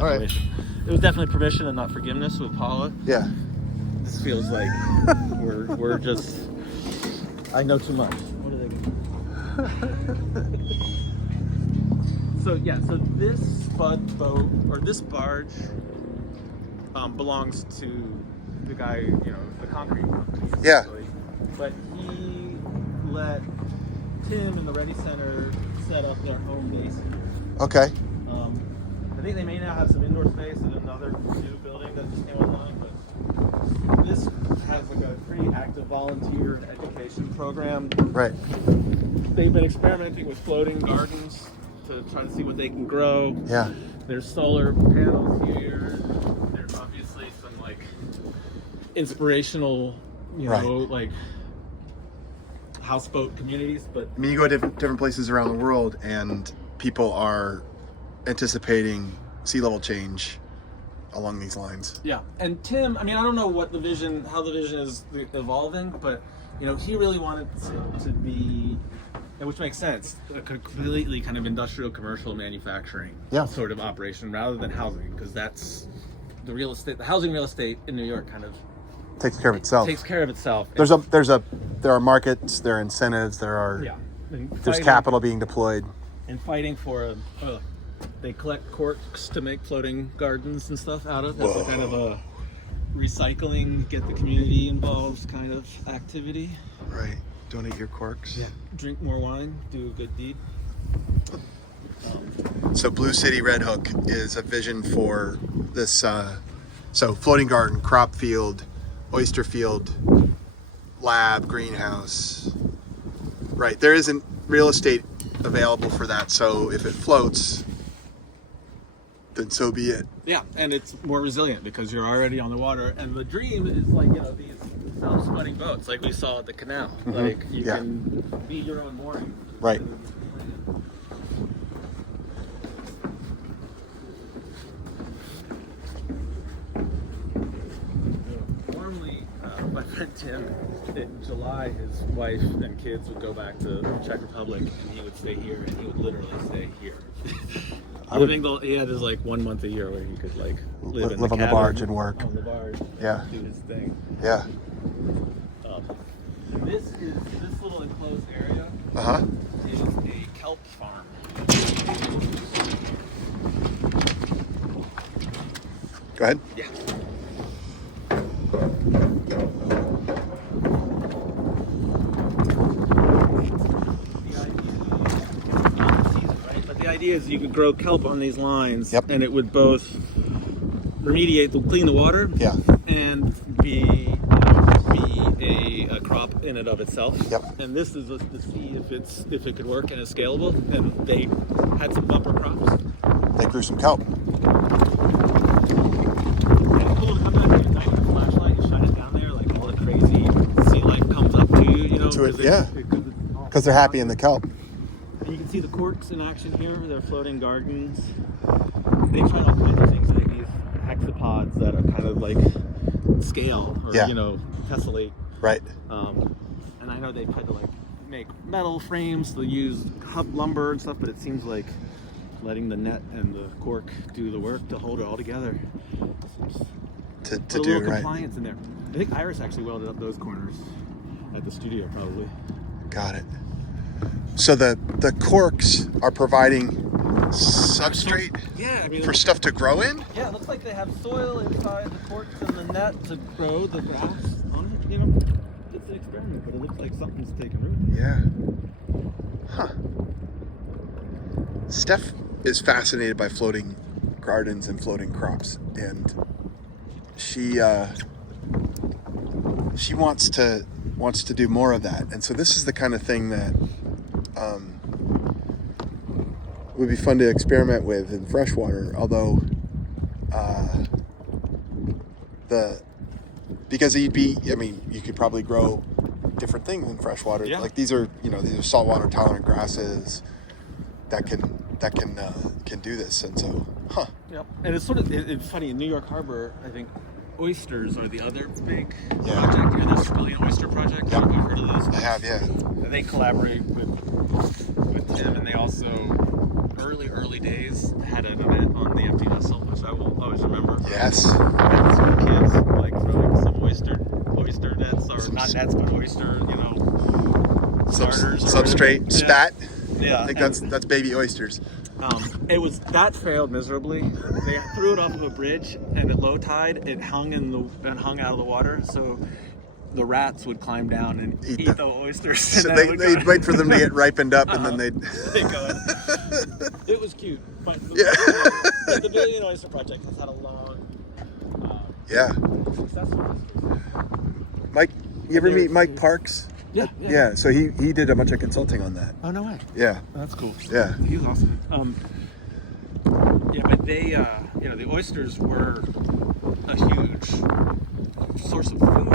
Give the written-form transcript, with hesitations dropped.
situation. Right. It was definitely permission and not forgiveness with Paula. Yeah. This feels like we're just. I know too much. What are they? So this spud boat or this barge belongs to the guy, the concrete company. Yeah. But he let Tim and the RETI Center set up their home base here. Okay. I think they may now have some indoor space in another new building that just came online, but this has like a pretty active volunteer education program. Right. They've been experimenting with floating gardens to try to see what they can grow. Yeah. There's solar panels here. There's obviously some like inspirational, like houseboat communities. But I mean, you go to different places around the world, and people are anticipating sea level change along these lines. Yeah, and Tim, I mean, I don't know how the vision is evolving, but he really wanted to be, and which makes sense, a completely kind of industrial commercial manufacturing sort of operation rather than housing, because that's the real estate, the housing real estate in New York kind of takes care of itself. There are markets, there are incentives, there's capital being deployed. And fighting for they collect corks to make floating gardens and stuff out of. That's a kind of a recycling, get the community involved kind of activity. Right. Donate your corks. Yeah. Drink more wine, do a good deed. So Blue City Red Hook is a vision for this, so floating garden, crop field, oyster field, lab, greenhouse. Right. There isn't real estate available for that, so if it floats, then so be it. Yeah, and it's more resilient because you're already on the water, and the dream is like these self-spudding boats like we saw at the canal. Mm-hmm. Like you can be your own mooring. Right. Normally, my friend Tim, in July, his wife and kids would go back to the Czech Republic, and he would stay here, and he would literally stay here. He had his like 1 month a year where he could like live on the barge and work. On the barge, do his thing. Yeah. This little enclosed area is a kelp farm. Go ahead. Yeah. The idea is you could grow kelp on these lines, and it would both clean the water, and be a crop in and of itself. Yep. And this is to see if it could work and is scalable. And they had some bumper crops. They grew some kelp. And it's cool to come back here at night with a flashlight and shine it down there, like all the crazy sea life comes up to you, because they're happy in the kelp. And you can see the corks in action here. They're floating gardens. They tried all kinds of things, like these hexapods that are kind of like scale or tessellate. Right. And I know they tried to like make metal frames to use lumber and stuff, but it seems like letting the net and the cork do the work to hold it all together. To do a little compliance in there. I think Iris actually welded up those corners at the studio, probably. Got it. So the corks are providing substrate for stuff to grow in? Yeah, it looks like they have soil inside the corks and the net to grow the grass on it. It's an experiment, but it looks like something's taking root. Yeah. Huh. Steph is fascinated by floating gardens and floating crops, and she wants to do more of that. And so this is the kind of thing that would be fun to experiment with in freshwater, although because you could probably grow different things in freshwater. Yeah. Like these are saltwater tolerant grasses that can do this. And so, Yep. And it's funny, in New York Harbor, I think oysters are the other big project here, the Australian Oyster Project. Yep. I've heard of those. I have, yeah. And they collaborate with Tim, and they also early days had an event on the empty vessel, which I will always remember. Yes. Some kids like throwing some oyster nets, or not nets, but oyster, starters. Substrate, spat. Yeah. I think that's baby oysters. That failed miserably. They threw it off of a bridge, and at low tide, it hung out of the water. So the rats would climb down and eat the oysters. So they'd wait for them to get ripened up, and then they'd go in. It was cute, but the Billion Oyster Project has had a long, successful history. Mike, you ever meet Mike Parks? Yeah. So he did a bunch of consulting on that. Oh, no way. Yeah. That's cool. Yeah. He was awesome. But they, the oysters were a huge source of food